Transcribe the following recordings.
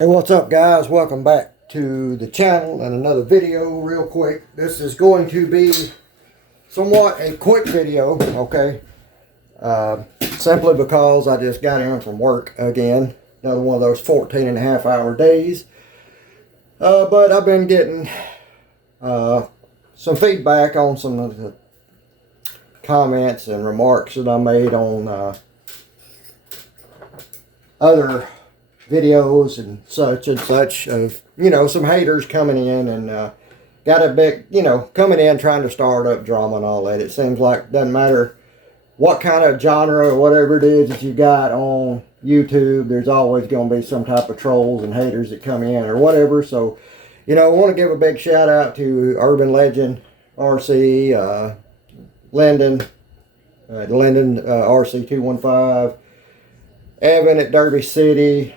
Hey, what's up guys? Welcome back to the channel and another video real quick. This is going to be somewhat a quick video, okay? Simply because I just got in from work again. Another one of those 14.5-hour days. But I've been getting some feedback on some of the comments and remarks that I made on other videos and such of, some haters coming in and got a big, coming in trying to start up drama and all that. It seems like it doesn't matter what kind of genre or whatever it is that you got on YouTube, there's always going to be some type of trolls and haters that come in or whatever. So, I want to give a big shout out to Urban Legend, RC, Lyndon, RC215, Evan at Derby City.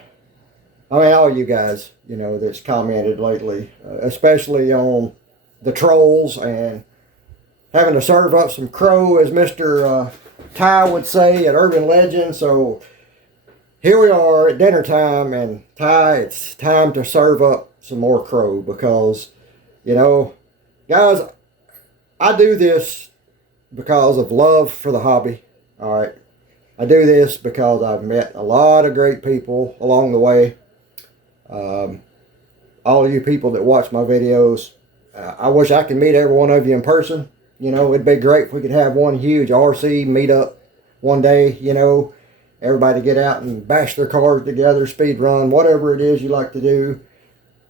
I mean, all you guys, that's commented lately, especially on the trolls and having to serve up some crow, as Mr. Ty would say at Urban Legend. So here we are at dinner time, and Ty, it's time to serve up some more crow because, guys, I do this because of love for the hobby, all right? I do this because I've met a lot of great people along the way. All of you people that watch my videos, I wish I could meet every one of you in person. It'd be great if we could have one huge RC meetup one day, everybody get out and bash their cars together, speed run, whatever it is you like to do.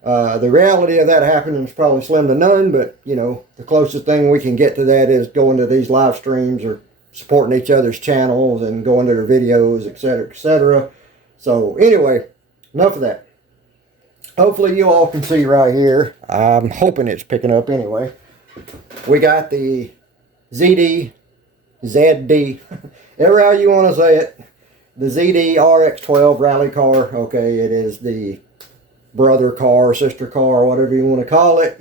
The reality of that happening is probably slim to none, but, the closest thing we can get to that is going to these live streams or supporting each other's channels and going to their videos, etc., etc. So, anyway, enough of that. Hopefully you all can see right here. I'm hoping it's picking up anyway. We got the ZD, ever how you want to say it. The ZD RX12 rally car. Okay, it is the brother car, sister car, whatever you want to call it,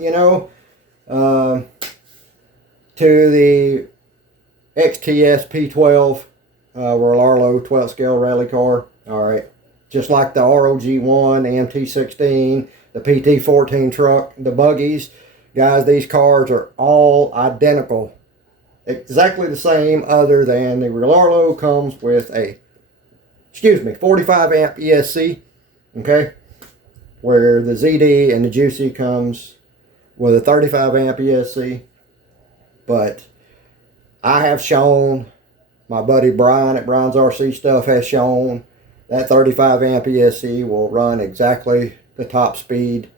to the XTS P12 Arlo 12 scale rally car. Alright. Just like the ROG1, the MT16, the PT14 truck, the buggies. Guys, these cars are all identical. Exactly the same, other than the Real Arlo comes with a, 45 amp ESC. Okay? Where the ZD and the Juicy comes with a 35 amp ESC. But I have shown, my buddy Brian at Brian's RC Stuff has shown, that 35 amp ESC will run exactly the top speed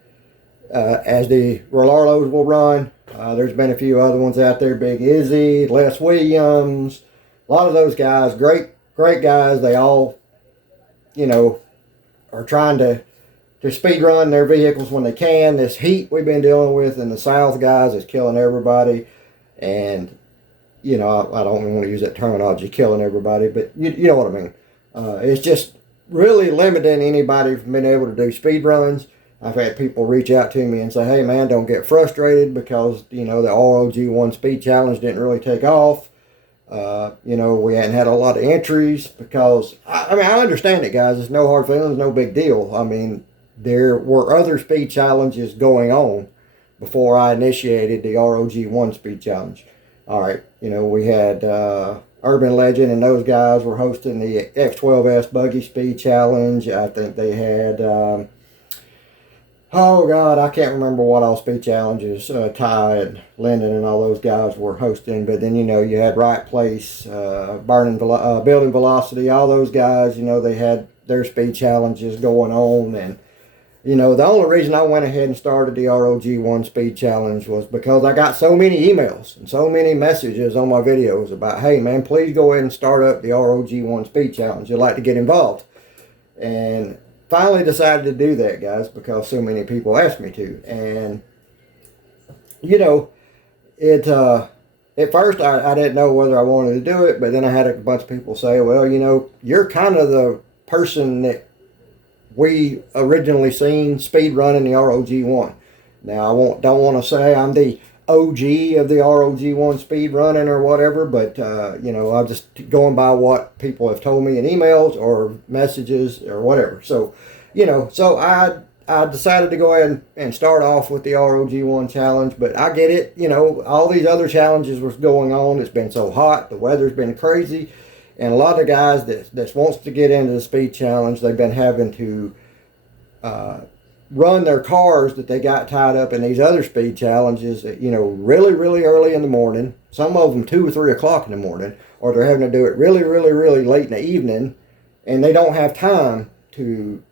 as the Real Arlos will run. There's been a few other ones out there, Big Izzy, Les Williams, a lot of those guys, great guys. They all, are trying to speed run their vehicles when they can. This heat we've been dealing with in the South, guys, is killing everybody. And, I don't want to use that terminology, killing everybody, but you know what I mean. It's just really limiting anybody from being able to do speed runs. I've had people reach out to me and say, hey man, don't get frustrated because, the ROG1 speed challenge didn't really take off. We hadn't had a lot of entries because, I understand it, guys. It's no hard feelings, no big deal. There were other speed challenges going on before I initiated the ROG1 speed challenge. All right, we had Urban Legend and those guys were hosting the X12S Buggy Speed Challenge. I think they had, oh God, I can't remember what all speed challenges Ty and Lyndon and all those guys were hosting. But then, you had Right Place, Building Velocity, all those guys, they had their speed challenges going on. And, the only reason I went ahead and started the ROG1 Speed Challenge was because I got so many emails and so many messages on my videos about, hey man, please go ahead and start up the ROG1 Speed Challenge. You'd like to get involved. And finally decided to do that, guys, because so many people asked me to. And, at first I didn't know whether I wanted to do it, but then I had a bunch of people say, well, you're kind of the person that we originally seen speed running the ROG1. Now, don't want to say I'm the OG of the ROG1 speed running or whatever, but, I'm just going by what people have told me in emails or messages or whatever. So, you know, so I decided to go ahead and start off with the ROG1 challenge, but I get it. You know, all these other challenges was going on. It's been so hot. The weather's been crazy. And a lot of guys that wants to get into the speed challenge, they've been having to run their cars that they got tied up in these other speed challenges, you know, really, really early in the morning. Some of them 2 or 3 o'clock in the morning, or they're having to do it really, really, really late in the evening, and they don't have time to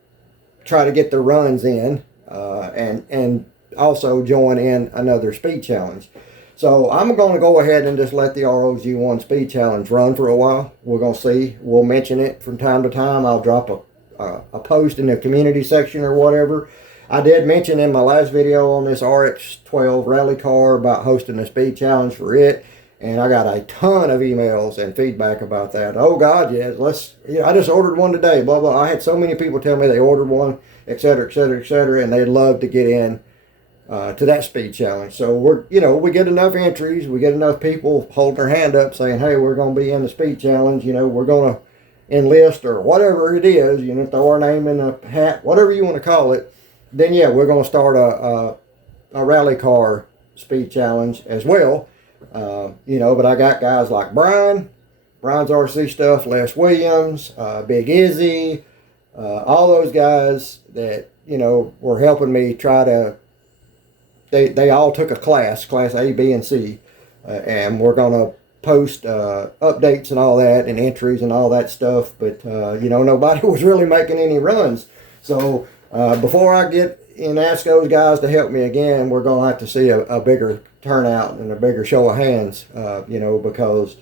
try to get their runs in and also join in another speed challenge. So I'm going to go ahead and just let the ROG1 speed challenge run for a while. We're going to see. We'll mention it from time to time. I'll drop a post in the community section or whatever. I did mention in my last video on this RX12 rally car about hosting a speed challenge for it, and I got a ton of emails and feedback about that. Oh God, yes, I just ordered one today, blah, blah. I had so many people tell me they ordered one, etc., etc., etc., and they'd love to get in to that speed challenge. So we get enough entries, we get enough people holding their hand up saying, hey, we're going to be in the speed challenge, you know, we're going to enlist or whatever it is, you know, throw our name in a hat, whatever you want to call it. Then yeah, we're going to start a rally car speed challenge as well. You know, but I got guys like Brian's RC stuff, Les Williams, Big Izzy, all those guys that, you know, were helping me try to, they all took a class A, B, and C, and we're going to post updates and all that and entries and all that stuff, but you know, nobody was really making any runs. So before I get and ask those guys to help me again, we're going to have to see a bigger turnout and a bigger show of hands, you know, because,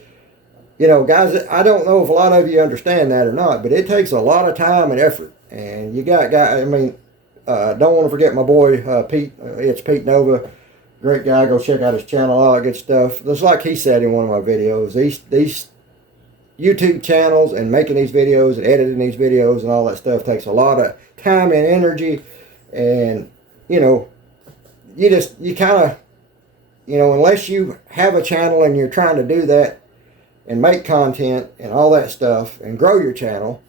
you know, guys, I don't know if a lot of you understand that or not, but it takes a lot of time and effort. And you got guys, I mean, don't want to forget my boy, Pete. It's Pete Nova. Great guy. Go check out his channel, all that good stuff. Just like he said in one of my videos, these YouTube channels and making these videos and editing these videos and all that stuff takes a lot of time and energy. And, you know, you kind of, you know, unless you have a channel and you're trying to do that and make content and all that stuff and grow your channel,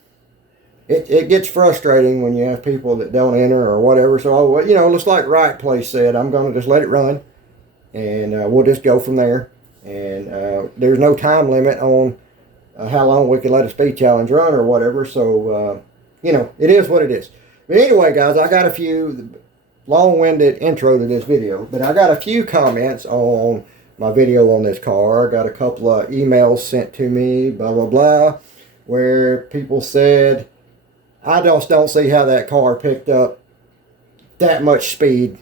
it gets frustrating when you have people that don't enter or whatever. So, you know, just like Right Place said, I'm going to just let it run and we'll just go from there. And there's no time limit on how long we can let a speed challenge run or whatever. So, you know, it is what it is. But anyway, guys, I got a few long-winded intro to this video, but I got a few comments on my video on this car. I got a couple of emails sent to me, blah, blah, blah, where people said, I just don't see how that car picked up that much speed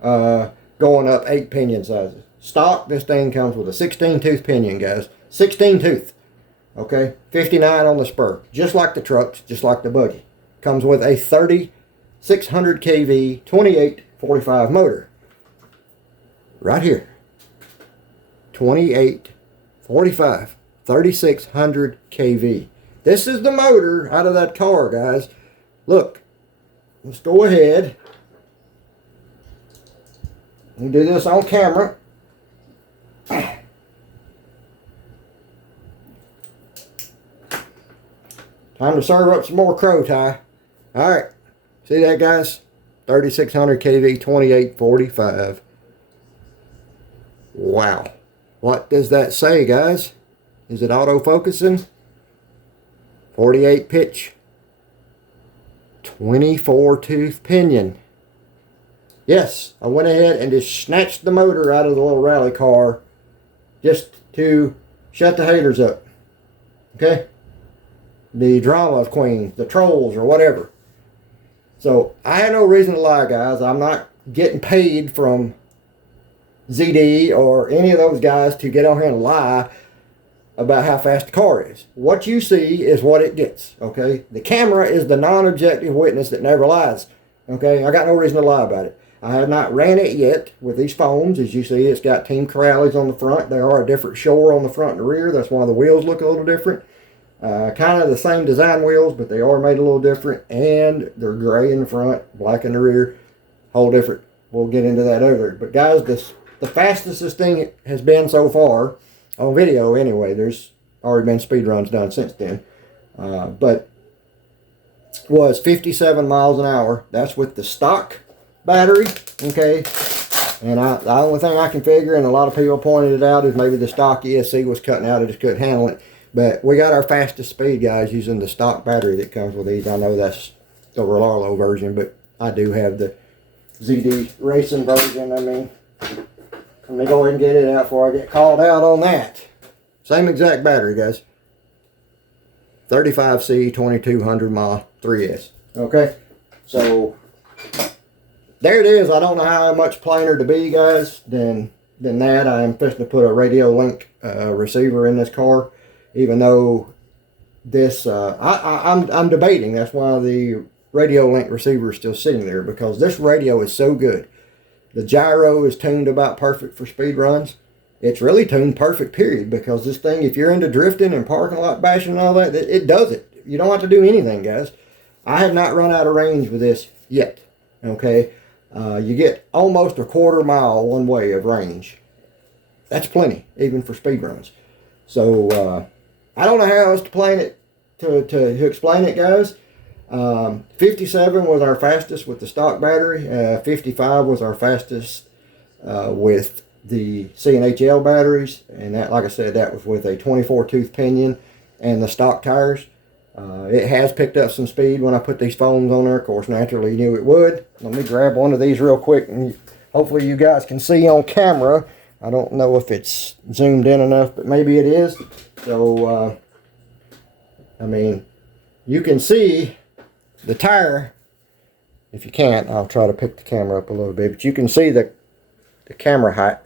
going up 8 pinion sizes. Stock, this thing comes with a 16-tooth pinion, guys. 16 tooth. Okay? 59 on the spur. Just like the trucks, just like the buggy. Comes with a 3600 kV 2845 motor. Right here. 2845. 3600 kV. This is the motor out of that car, guys. Look. Let's go ahead. We'll do this on camera. Time to serve up some more crow tie. Alright. See that, guys? 3600 kV 2845. Wow. What does that say, guys? Is it auto-focusing? 48 pitch. 24 tooth pinion. Yes, I went ahead and just snatched the motor out of the little rally car just to shut the haters up. Okay? The drama queens, the trolls, or whatever. So, I have no reason to lie, guys. I'm not getting paid from ZD or any of those guys to get on here and lie about how fast the car is. What you see is what it gets, okay? The camera is the non-objective witness that never lies, okay? I got no reason to lie about it. I have not ran it yet with these phones. As you see, it's got Team Corrales on the front. There are a different shore on the front and the rear. That's why the wheels look a little different. Kind of the same design wheels, but they are made a little different, and they're gray in the front, black in the rear, whole different. We'll get into that later. But guys, the fastest this thing has been so far, on video anyway. There's already been speed runs done since then. But was 57 miles an hour. That's with the stock battery, okay? And the only thing I can figure, and a lot of people pointed it out, is maybe the stock ESC was cutting out. It just couldn't handle it. But we got our fastest speed, guys, using the stock battery that comes with these. I know that's the Rollarlo version, but I do have the ZD Racing version. I mean, let me go ahead and get it out before I get called out on that. Same exact battery, guys. 35C 2200 mile 3S. Okay, so there it is. I don't know how much plainer to be, guys, than that. I am fixing to put a radio link receiver in this car, even though this I'm debating. That's why the radio link receiver is still sitting there, because this radio is so good. The gyro is tuned about perfect for speed runs. It's really tuned perfect, period, because this thing, if you're into drifting and parking lot bashing and all that, it does it. You don't have to do anything, guys. I have not run out of range with this yet, okay? You get almost a quarter mile one way of range. That's plenty, even for speed runs. So, I don't know how else to explain it, guys. 57 was our fastest with the stock battery. 55 was our fastest with the C&HL batteries, and that, like I said, that was with a 24 tooth pinion and the stock tires. It has picked up some speed when I put these foams on there. Of course, naturally, you knew it would. Let me grab one of these real quick, and hopefully you guys can see on camera. I don't know if it's zoomed in enough, but maybe it is. So, I mean, you can see the tire. If you can't, I'll try to pick the camera up a little bit, but you can see the tire height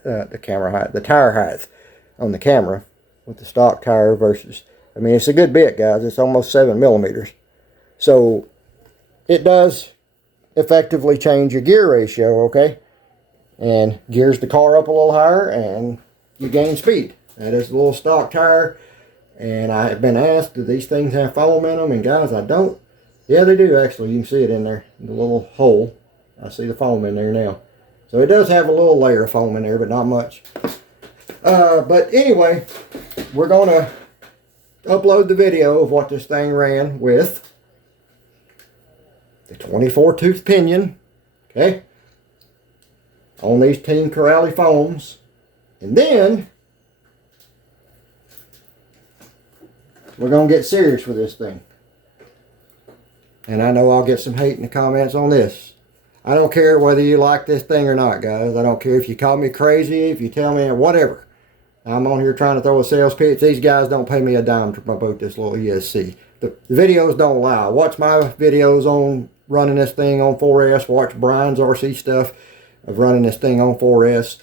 on the camera with the stock tire versus, I mean, it's a good bit, guys. It's almost 7 millimeters. So it does effectively change your gear ratio, okay? And gears the car up a little higher and you gain speed. That is a little stock tire. And I have been asked, do these things have foam in them? And guys, I don't. Yeah, they do actually. You can see it in there, the little hole. I see the foam in there now. So it does have a little layer of foam in there, but not much. But anyway, we're going to upload the video of what this thing ran with the 24 tooth pinion, okay, on these Team Corrali foams. And then we're going to get serious with this thing. And I know I'll get some hate in the comments on this. I don't care whether you like this thing or not, guys. I don't care if you call me crazy, if you tell me whatever. I'm on here trying to throw a sales pitch. These guys don't pay me a dime to promote this little ESC. The videos don't lie. Watch my videos on running this thing on 4S. Watch Brian's RC stuff of running this thing on 4S.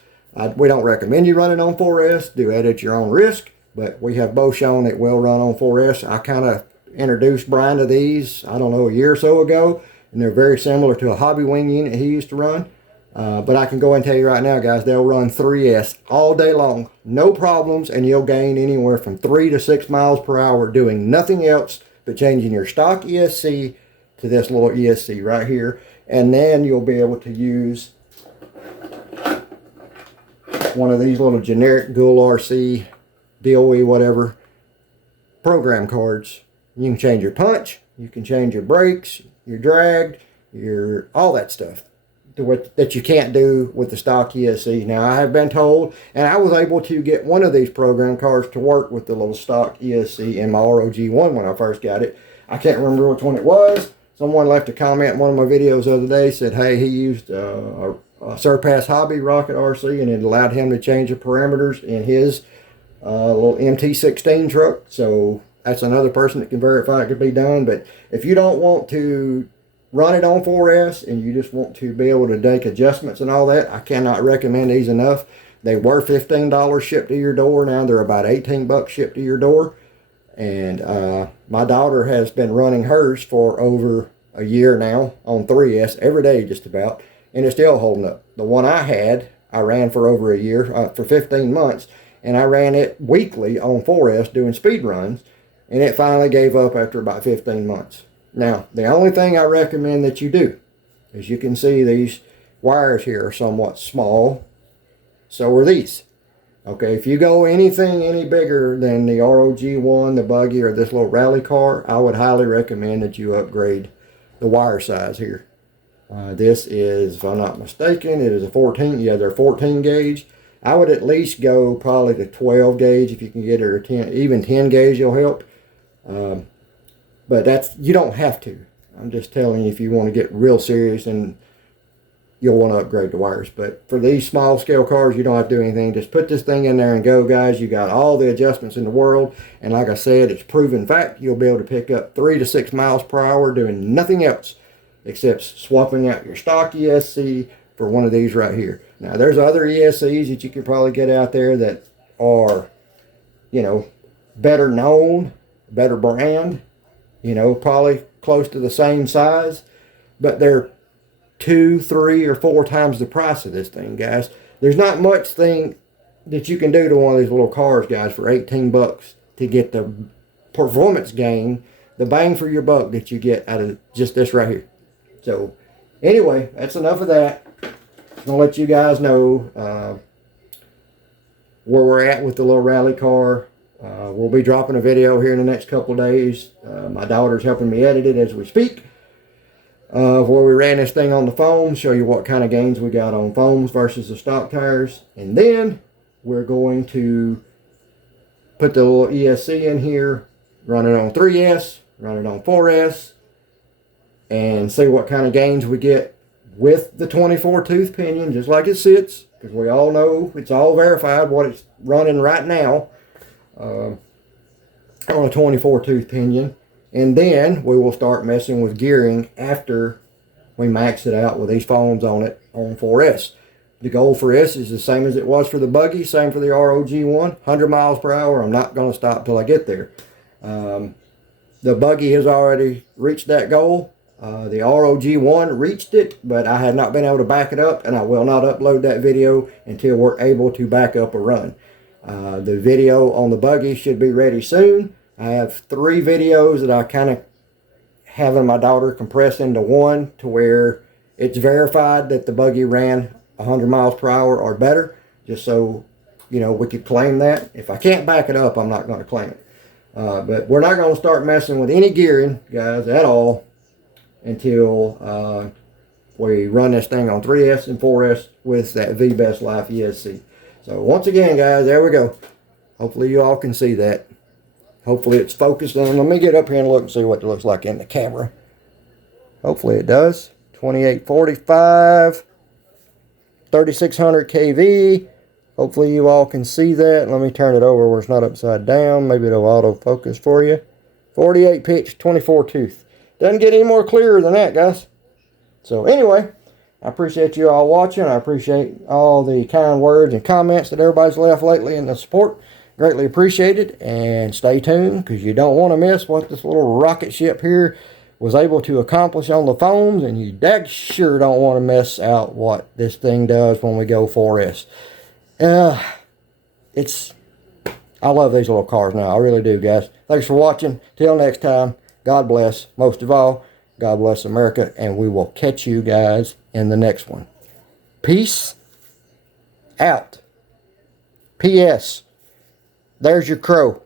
We don't recommend you running on 4S. Do it at your own risk. But we have both shown it will run on 4S. I kind of introduced Brian to these, I don't know, a year or so ago. And they're very similar to a hobby wing unit he used to run. But I can go and tell you right now, guys, they'll run 3S all day long. No problems, and you'll gain anywhere from 3 to 6 miles per hour doing nothing else but changing your stock ESC to this little ESC right here. And then you'll be able to use one of these little generic Ghoul RC, DOE, whatever, program cards. You can change your punch, you can change your brakes, your drag, your all that stuff that you can't do with the stock ESC. Now, I have been told, and I was able to get one of these program cards to work with the little stock ESC in my ROG1 when I first got it. I can't remember which one it was. Someone left a comment in one of my videos the other day, said, hey, he used a Surpass Hobby Rocket RC, and it allowed him to change the parameters in his little MT16 truck. So that's another person that can verify it could be done. But if you don't want to run it on 4S and you just want to be able to make adjustments and all that, I cannot recommend these enough. They were $15 shipped to your door. Now they're about 18 bucks shipped to your door. And my daughter has been running hers for over a year now on 3S every day just about, and it's still holding up. The one I had, I ran for over a year, for 15 months, and I ran it weekly on 4S doing speed runs, and it finally gave up after about 15 months. Now, the only thing I recommend that you do, as you can see, these wires here are somewhat small. So are these. Okay, if you go anything any bigger than the ROG1, the buggy, or this little rally car, I would highly recommend that you upgrade the wire size here. This is, if I'm not mistaken, it is a 14. Yeah, they're 14 gauge. I would at least go probably to 12 gauge if you can get it, or 10, even 10 gauge will help. But that's, you don't have to. I'm just telling you, if you want to get real serious, and you'll want to upgrade the wires. But for these small scale cars, you don't have to do anything. Just put this thing in there and go, guys. You got all the adjustments in the world. And like I said, it's proven fact. You'll be able to pick up 3 to 6 miles per hour doing nothing else except swapping out your stock ESC for one of these right here. Now, there's other ESCs that you can probably get out there that are, you know, better known, better brand, you know, probably close to the same size, but they're 2, 3, or 4 times the price of this thing, guys. There's not much thing that you can do to one of these little cars, guys, for 18 bucks to get the performance gain, the bang for your buck that you get out of just this right here. So, anyway, that's enough of that. I'm going to let you guys know where we're at with the little rally car. We'll be dropping a video here in the next couple of days. My daughter's helping me edit it as we speak. Where we ran this thing on the foam, show you what kind of gains we got on foams versus the stock tires. And then we're going to put the little ESC in here, run it on 3S, run it on 4S, and see what kind of gains we get with the 24 tooth pinion, just like it sits, because we all know it's all verified what it's running right now on a 24 tooth pinion. And then we will start messing with gearing after we max it out with these foams on it on 4S. The goal for this is the same as it was for the buggy, same for the ROG1, 100 miles per hour. I'm not going to stop till I get there. The buggy has already reached that goal. The ROG1 reached it, but I had not been able to back it up, and I will not upload that video until we're able to back up a run. The video on the buggy should be ready soon. I have 3 videos that I kind of having my daughter compress into one to where it's verified that the buggy ran 100 miles per hour or better, just so, you know, we could claim that. If I can't back it up, I'm not going to claim it. But we're not going to start messing with any gearing, guys, at all until we run this thing on 3S and 4S with that V-Best Life ESC. So once again, guys, there we go. Hopefully you all can see that. Hopefully it's focused. And let me get up here and look and see what it looks like in the camera. Hopefully it does. 2845, 3600 kV. Hopefully you all can see that. Let me turn it over where it's not upside down. Maybe it'll autofocus for you. 48 pitch, 24 tooth. Doesn't get any more clearer than that, guys. So anyway, I appreciate you all watching. I appreciate all the kind words and comments that everybody's left lately and the support. Greatly appreciated. And stay tuned, because you don't want to miss what this little rocket ship here was able to accomplish on the foams. And you dag sure don't want to miss out what this thing does when we go 4S. I love these little cars now. I really do, guys. Thanks for watching. Till next time, God bless. Most of all, God bless America. And we will catch you guys in the next one. Peace out. P.S. There's your crow.